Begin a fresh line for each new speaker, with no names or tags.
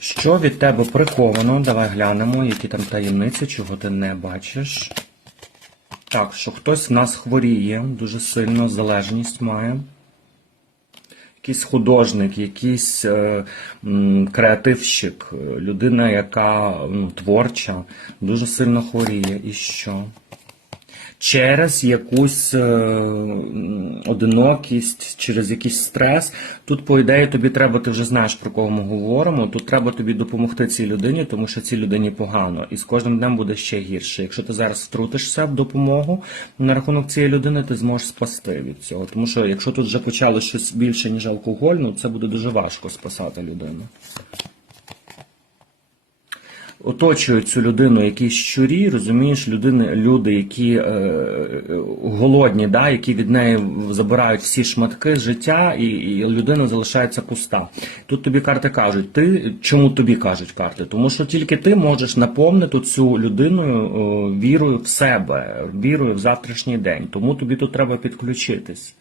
Що від тебе приховано? Давай глянемо, які там таємниці, чого ти не бачиш. Так, що хтось в нас хворіє, дуже сильно залежність має. Якийсь художник, якийсь е, м, креативщик, е, людина, яка ну, творча, дуже сильно хворіє. І що? Через якусь е, одинокість, через якийсь стрес. Тут, по ідеї, тобі треба, ти вже знаєш про кого ми говоримо. Тут треба тобі допомогти цій людині, тому що цій людині погано. І з кожним днем буде ще гірше. Якщо ти зараз втрутишся в допомогу на рахунок цієї людини, ти зможеш спасти від цього. Тому що якщо тут вже почали щось більше, ніж алкоголь, ну це буде дуже важко спасати людину. Оточують цю людину якісь щурі, розумієш, людини, люди, які е, е, голодні, да, які від неї забирають всі шматки життя, і, і людина залишається пуста. Тут тобі карти кажуть, ти чому тобі кажуть карти? Тому що тільки ти можеш наповнити цю людину е, вірою в себе, вірою в завтрашній день. Тому тобі тут треба підключитись.